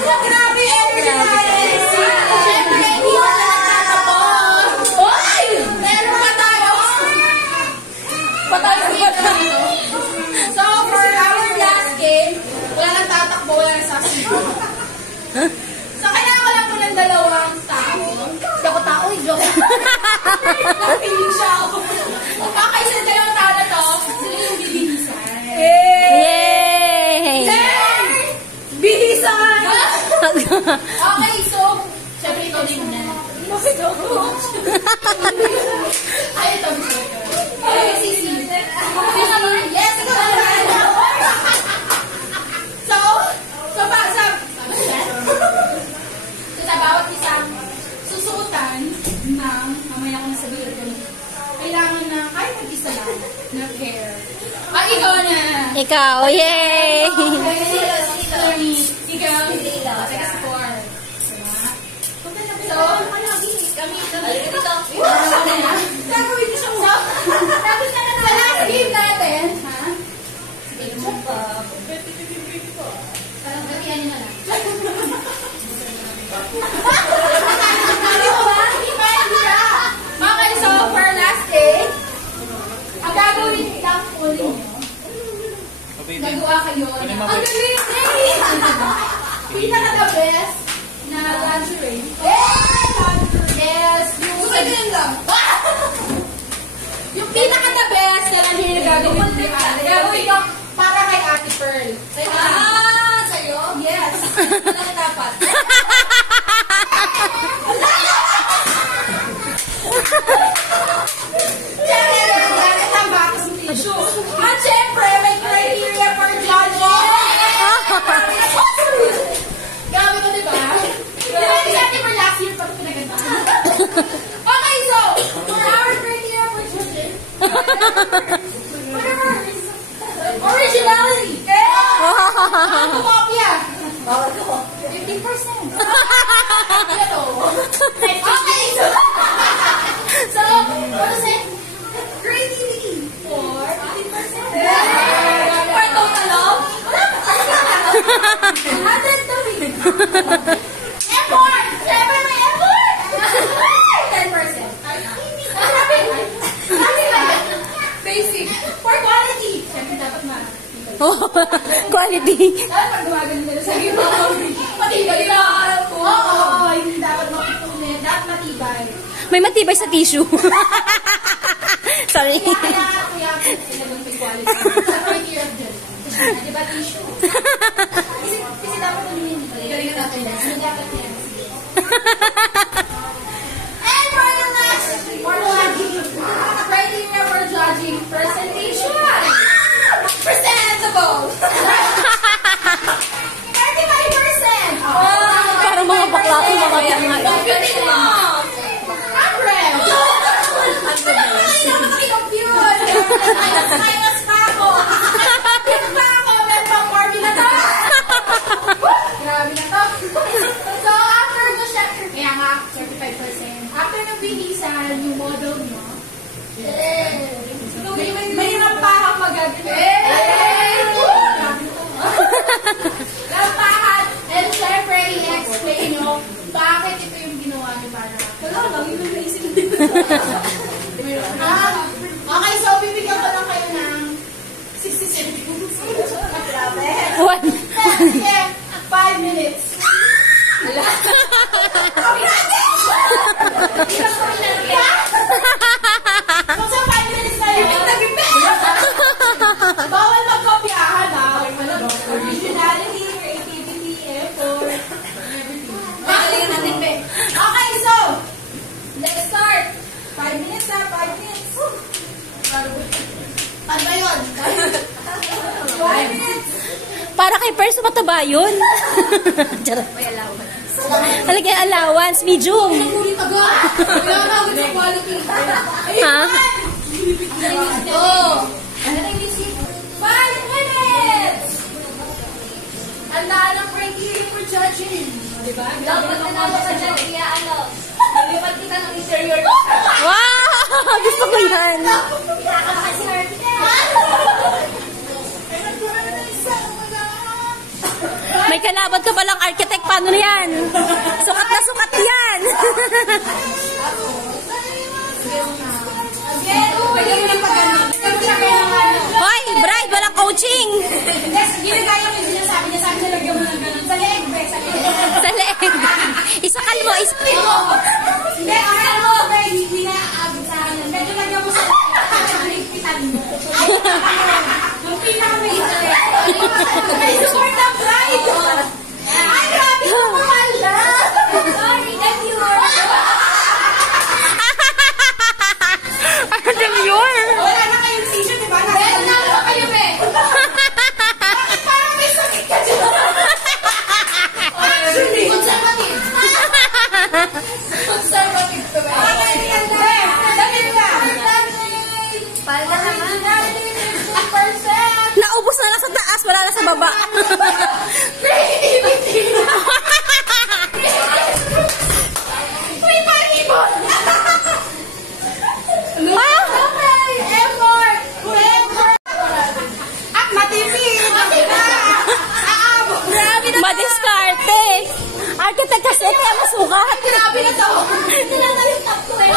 Grabe energy natin. Siyempre, hindi ko na nagtatapos. Uy! Meron pa tayo. Patay ba tayo? So, for our last game, wala nang tatakbo, wala nang sasagot. So, kailangan ko lang po ng dalawang tao. Hindi ako tao, joke. Napiling siya ako. Kakaisa ng dalawang tao na to, sila yung bibihisan. Yay! Bihisan! Okay, so, syempre ito din na. Bakit ako? Ay, ito. Ay, sisi. Yes, ito naman. So, sa bawat isang susuotan ng, mamaya ko nasabihin ito, kailangan na kahit mag-isa lang na hair. Ay, ikaw na! Ikaw, yay! Ikaw, score. So, kami dito. Gagawin niyo siya. Sa last game natin, ha? Sige, mo pa. Parang gabihan niyo na lang. Okay, so for last day, ang gagawin lang ulit nyo, nagawa kayo na, ang galing! Pinaka the best na lingerie. Yes! Yung pinaka the best na lingerie na gagawin nyo para kay Ate Pearl. Sa'yo? Yes. Ano dapat? At syempre, may criteria for judging. Gabi ko, diba? Diba, sa atin for last year pa ito pinagandaan. Okay, so, for our criteria for judging, originality. Ako kopya. 50%. Okay, so, what is it? Creativity. 40%. For total of? Effort! Siyempre may effort! 10%. Basic. For quality. Siyempre dapat Quality. dapat pag gumagano nila sa iyo. Matibay na alam ko. Oo, hindi dapat makipunin. Dapat matibay. May matibay sa tissue. Sorry. Kaya sila doon sa quality. Sa criteria of judgment. Diba tissue? Kasi dapat ulihin. Galing na natin. Ano dapat yan? And for the last, for judging, criteria for judging, presentation. Presentable. 35%. Parang mga bakla ko mga tanga. Minus pa ako. Meron pang Barbie na to. Grabe na to. So, after nyo siya, kaya nga, 35%. After nyo binisan yung model nyo, may rampahan magagawin. Rampahan. And syempre, i-explain nyo bakit ito yung ginawa nyo para. Wala lang, yun yung naisip din. Okay, so bibigyan ko lang kayo ng 60 seconds. Grabe. 5 minutes. Wala. Kami natin! Kung sa 5 minutes na yun, bawal magkopyahan, ha? Originality, creativity, effort, everything. Okay, so, let's start. 5 minutes, ha? 5 minutes. Ano ba yun? 5 minutes. Para kay Pers, mataba yun. Charot. May allowance. Talagay allowance, medium. Nakulit agad. Kailangan na agad sa quality. Ha? Oh. 5 minutes! Tandaan ang criteria for judging. Diba? Dapat na naman sa dyan, kaya ano, nalipat kita ng interior. Wow! Gusto ko yan. May kalaban ka palang architect para ano na yan. Sukat na sukat yan. Hoy, bride, walang coaching. Ginagaya ko yung sinasabi niya. Sabi niya, lagyan mo ng ganun. Sa leeg, be. Sa leeg. Sa leeg. Isakal mo. Hindi, akala mo, be. Hindi na aabot sa akin. Medyo lagyan mo sa leeg. Pitan mo. Yung pinaka-major. May support ang bride. Ay, grabe ko pala. Sorry, that's yours. Adam yun. Wala na kayong t-shirt, diba? Meron na lang kayo, be. Bakit parang may sakit ka dyan? Actually. Conservative. Conservative to, be. Damit ka. Palda naman. 50%. Naubos na lang sa taas, wala na sa baba. May palibot. Effort! At matipid! Grabe na Madiskarte. Architect kasi kaya masukat. Grabe na to! Nilalalitap ko eh!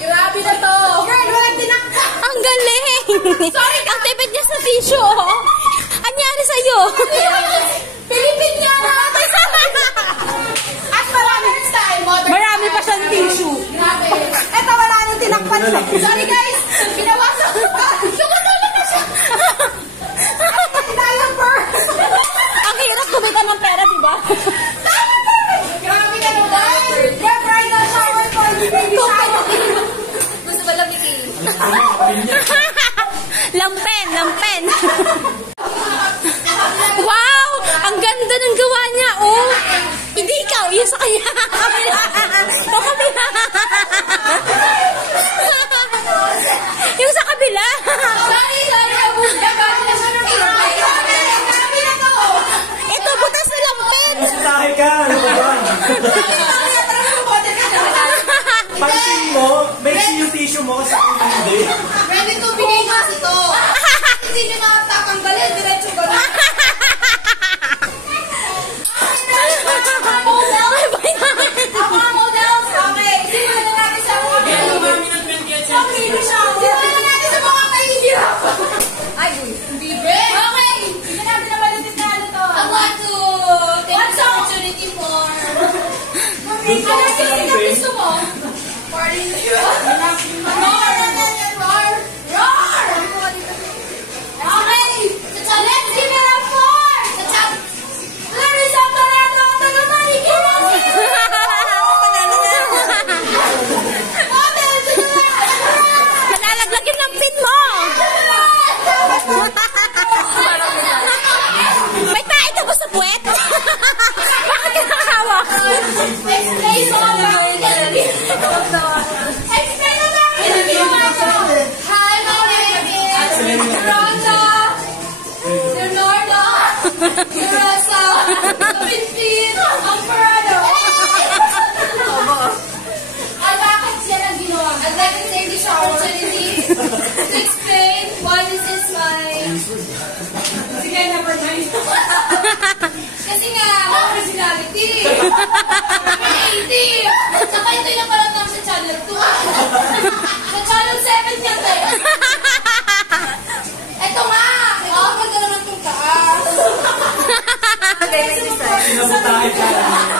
Grabe na to! Girl, walang tinakta! Ang galing. Sorry ka. Ang tipid niya sa tissue. Oh. Anyari sa'yo? Pilipin niya na! At maraming style, modern Marami pa style. siyang tissue. Grabe. Eto, wala nang tinakpan siya. Sorry guys! Pinawasan ko pa! Sumatuloy na siya! Ay, diaper! Ang hirap kumita ng pera, di ba? Grabe ka naman! Get bridal shower for the baby shower! Gusto ba lamigin? Lampen. Wow! Ang ganda ng gawa niya, oh! Hindi ikaw, yun sa kanya. Kabila. Yung kabila. Yung sa kabila. Sorry! Grabe na siya ng pinay! Grabe na to! Ito, butas na lampen. Tahi ka! Ano ba ba? Pansin mo, may yung tissue mo sa akin hindi. Ready to bigay mas ito! Hindi nyo na tatanggalin, diretso ba na? Ang mga models, okay. Simulan na natin sa mga baby shower. Simulan natin sa mga mahihirapan. Ay, hindi ba? Okay. Hindi natin nabalutin na ano to. I want to take this opportunity for... Ano sino gusto mo? Party na yun. Roar! Roar! Roar! Okay. Let's give it up for... Larissa Palano, taga-Marikina! Nalalaglag yun ng pin mo. May tayo ka ba sa puwet? Bakit ka nakahawak? Explain mo ang Explain mo ang Hi, my name is Rhonda, Leonardo, Teresa, Pintin, ang Parado. At bakit siya nang ginawa? I'd like to take this opportunity to explain why this is my... Sige, number 9. Kasi nga, originality. Creative. Saka ito yung palatang sa channel 2. Sa channel 7 niya tayo. Ito nga. Oh, ganda naman itong taas. Tahi ka.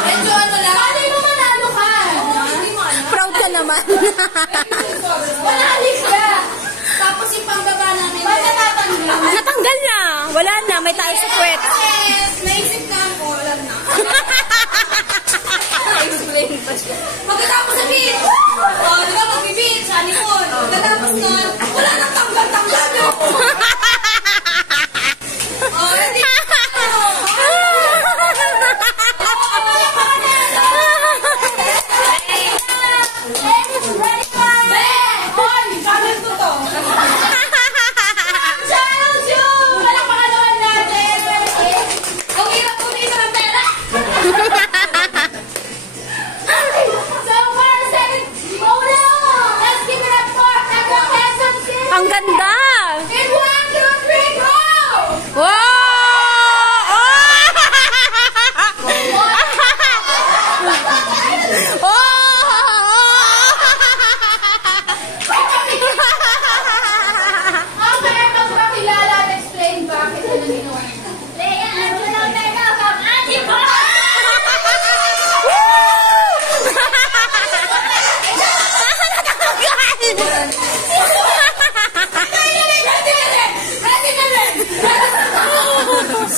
Medyo ano lang. Paano mo manalo ka? Hindi mo ano. Proud ka naman. Manali ka. Tapos yung pangbaba namin. Ba't natatanggal? Natanggal na. Wala na. May tayo sa puwet. Yes, naisip ka ako. Wala na. Explain pa siya. Pagkatapos sa beach. Oh, di ba mag-beach? Sa likod. Pagkatapos na, wala nang tanggal-tanggal nyo. Oh, hindi. Ang ganda! And 1, 2,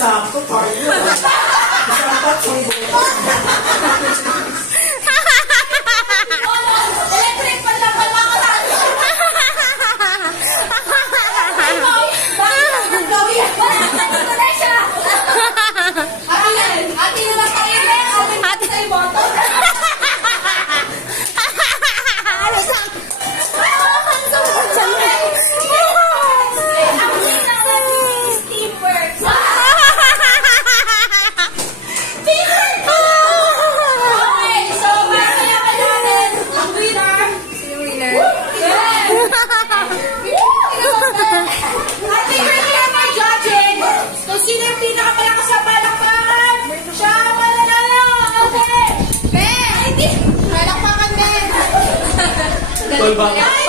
sakto, partner. Isang tatsong buto. Electric pa lang pala ako sa atin. Bakit gawin? Ito na siya. Ate na lang kayo. Ate sa iboto. Sino yung pinakamalakas sa palakpakan? Siya ang mananalo! Okay! Ben! Palakpakan, Ben! Tol, bakit?